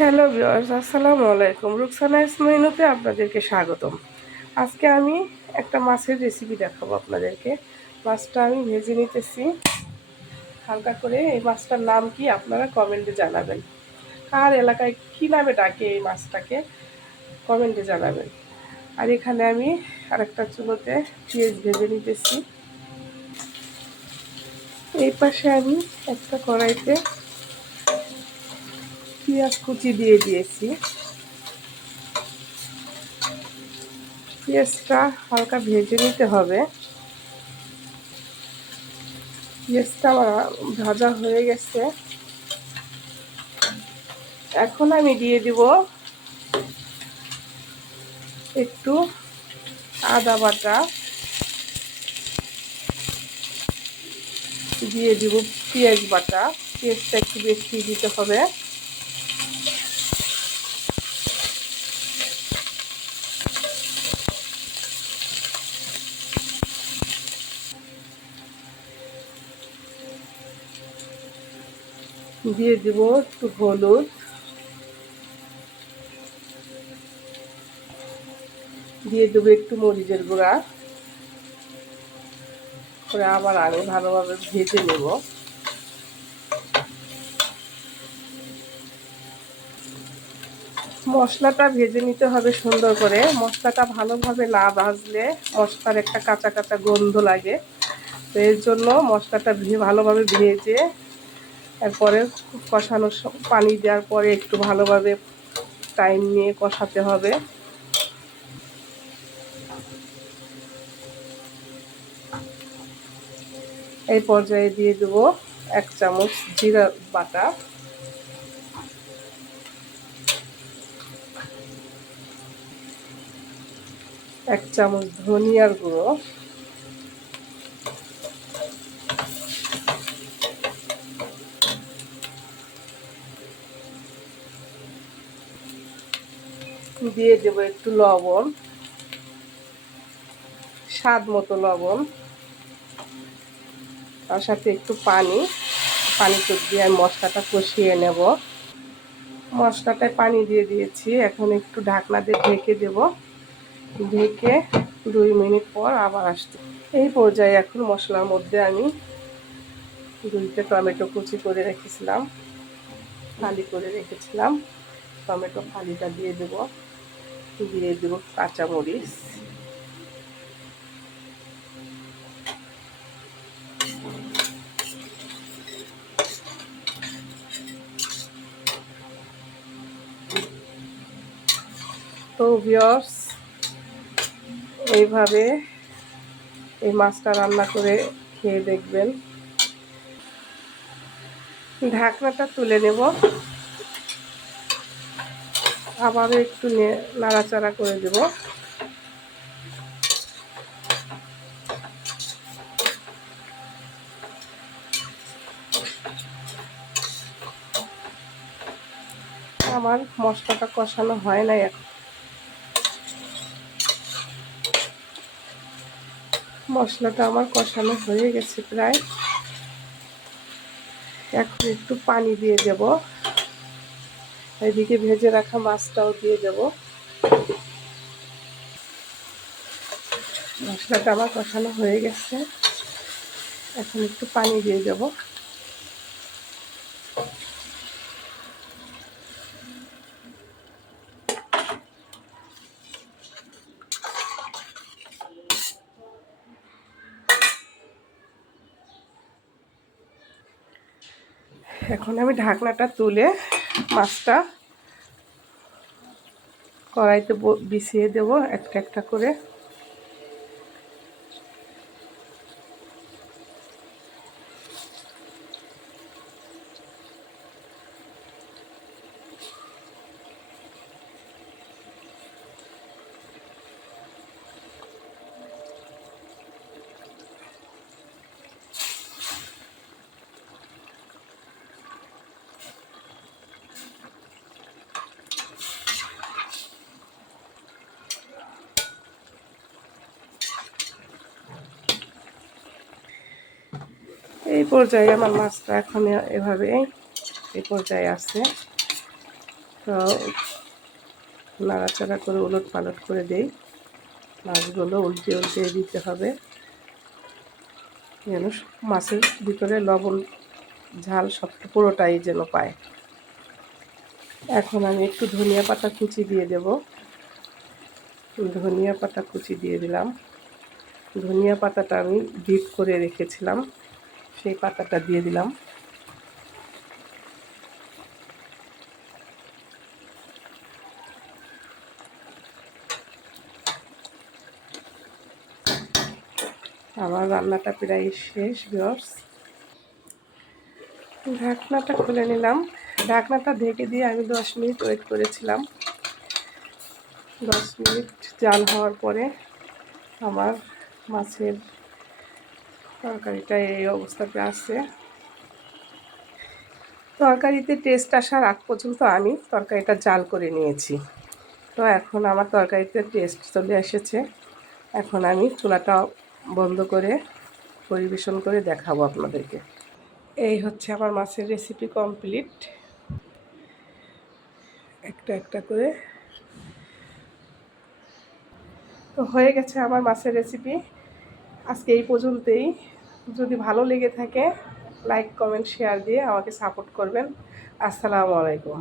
Hello viewers, আসসালামু আলাইকুম। রুকসানা ইসমাইনুতে আপনাদেরকে স্বাগতম। আজকে আমি একটা মাছের রেসিপি দেখাবো আপনাদেরকে। মাছটা আমি ভেজে নিতেছি হালকা করে। এই মাছটার নাম কি আপনারা কমেন্টে জানাবেন। কার এলাকায় কী নামে ডাকে এই মাছটাকে কমেন্টে জানাবেন। আর এখানে আমি আরেকটা চুলোতে পেঁয়াজ ভেজে নিতেছি। এই পাশে আমি একটা কড়াইতে পেঁয়াজ কুচি দিয়ে দিয়েছি। পেঁয়াজটা হালকা ভেজে নিতে হবে। পেঁয়াজটা আমার ভাজা হয়ে গেছে। এখন আমি দিয়ে দিব একটু আদা বাটা, দিয়ে দিব পেঁয়াজ বাটা। পেঁয়াজটা একটু বেশি দিতে হবে। দিয়ে দিব একটু হলুদ, দিয়ে দেবো একটু মরিচের গুঁড়া করে আবার আমি ভালোভাবে ভেজে নেব। মশলাটা ভেজে নিতে হবে সুন্দর করে। মশলাটা ভালোভাবে না ভাজলে মশলার একটা কাঁচা কাঁচা গন্ধ লাগে। তো এর জন্য মশলাটা ভালোভাবে ভেজে তারপরে কষানোর পানি দেওয়ার পরে একটু ভালোভাবে টাইম নিয়ে কষাতে হবে। এই পর্যায়ে দিয়ে দেবো 1 চামচ জিরা বাটা, 1 চামচ ধনিয়ার গুঁড়ো, দিয়ে দেবো একটু লবণ, স্বাদ মতো লবণ, তার সাথে একটু পানিতে দিয়ে আমি মশলাটা কষিয়ে নেব। মশলাটায় পানি দিয়ে দিয়েছি। এখন একটু ঢাকনা দিয়ে ঢেকে দেব। ঢেকে 2 মিনিট পর আবার আসতে। এই পর্যায়ে এখন মশলার মধ্যে আমি 2টা টমেটো কুচি করে রেখেছিলাম, ফালি করে রেখেছিলাম। টমেটো ফালিটা দিয়ে দেব। দিয়ে দেব কাঁচামরিচ, তো ভিউয়ার্স এইভাবে এই মাছটা রান্না করে খেয়ে দেখবেন। ঢাকনাটা তুলে নেব, আবারও একটু নাড়াচাড়া করে দেব। আমার মশলাটা কষানো হয় নাই। এখন মশলাটা আমার কষানো হয়ে গেছে প্রায়। এখন একটু পানি দিয়ে দেব। এদিকে ভেজে রাখা মাছটাও দিয়ে দেব। মশলাটা আমার কষানো হয়ে গেছে। এখন একটু পানি দিয়ে দেব। এখন আমি ঢাকনাটা তুলে মাছটা কড়াইতে বিছিয়ে দেব একটা একটা করে। এই পর্যায়ে আমার মাছটা এখন এভাবে এই পর্যায়ে আছে। তো নাড়াচাড়া করে উলট পালট করে দেই। মাছগুলো উল্টে উল্টে দিতে হবে যেন মাছের ভিতরে লবণ ঝাল সব পুরোটাই যেন পায়। এখন আমি একটু ধনিয়া পাতা কুচি দিয়ে দেব। ধনিয়া পাতা কুচি দিয়ে দিলাম। ধনিয়া পাতাটা আমি ডিপ করে রেখেছিলাম, সেই পাতাটা দিয়ে দিলাম। আমার রান্নাটা প্রায় শেষ ভিউয়ার্স। ঢাকনাটা খুলে নিলাম। ঢাকনাটা ঢেকে দিয়ে আমি 10 মিনিট ওয়েট করেছিলাম। 10 মিনিট জাল হওয়ার পরে আমার মাছের তরকারিটা এই অবস্থাতে আছে। তরকারিতে টেস্ট আসার আগ পর্যন্ত আমি তরকারিটা জাল করে নিয়েছি। তো এখন আমার তরকারিতে টেস্ট চলে এসেছে। এখন আমি চুলাটা বন্ধ করে পরিবেশন করে দেখাবো আপনাদেরকে। এই হচ্ছে আমার মাছের রেসিপি কমপ্লিট। একটা একটা করে তো হয়ে গেছে আমার মাছের রেসিপি। আজকে এই পর্যন্তই। যদি ভালো লেগে থাকে লাইক কমেন্ট শেয়ার দিয়ে আমাকে সাপোর্ট করবেন। আসসালামু আলাইকুম।